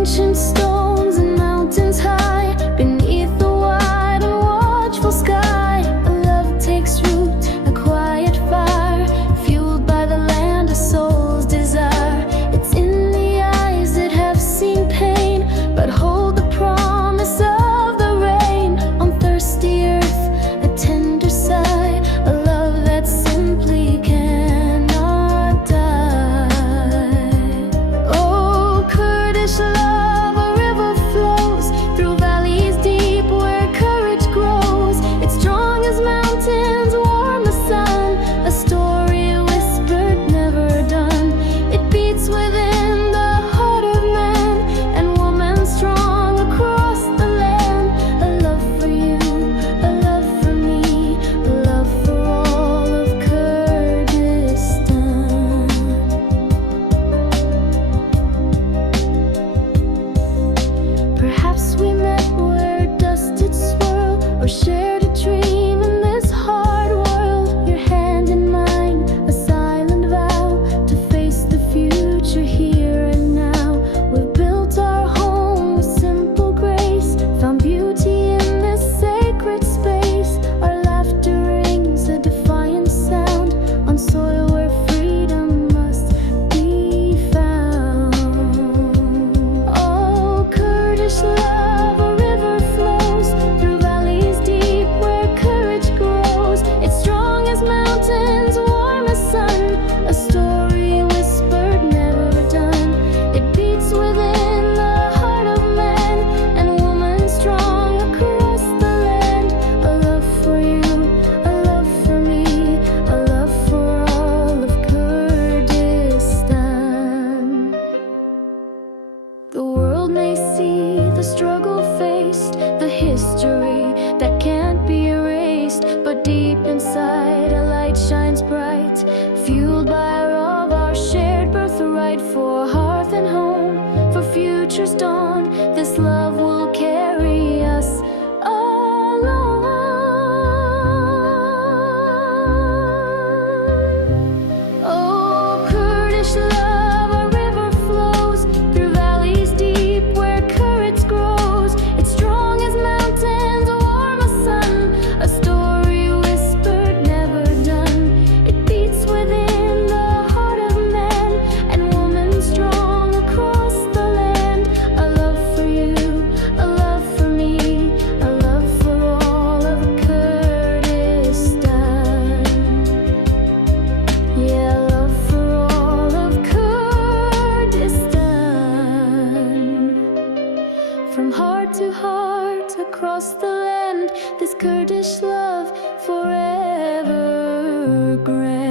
ancient stones and mountains high, beneath the wide and watchful sky. A love takes root, a quiet fire, fueled by the land a soul's desire. It's in the eyes that have seen pain, but hold the promise of the rain. On thirsty earth, a tender sigh, a love that simply cannot die. Oh, Kurdish love, a river flows through valleys deep where courage grows. It's strong as mountains, warm as sun, a story whispered, never done. It beats within the heart of man and woman, strong across the land. A love for you, a love for me, a love for all of Kurdistan. Perhaps we met where dust did swirl, or shared a dream in this hard world. Your hand in mine, a silent vow to face the future here and now. We've built our home with simple grace, found beauty in this sacred space. Our laughter rings a defiant sound on soil where freedom must be found. Oh, Kurdish love, a river flows through valleys deep where courage grows. It's strong as mountains, warm as sun, a story whispered, never done. It beats within the heart of man and woman, strong across the land. A love for you, a love for me, a love for all of Kurdistan. The world may see the struggle faced, the history that can't be erased, but deep inside a light shines bright, fueled by love, our shared birthright. For hearth and home, for future's dawn, this love will carry us along. Oh, Kurdish love, a river flows through valleys deep where courage grows. It's strong as mountains, warm as sun, a story whispered, never done. It beats within the heart of man and woman, strong across the land. A love for you, a love for me, a love for all of Kurdistan. Yeah, love for all of Kurdistan. From heart to heart across the land, this Kurdish love forever grand.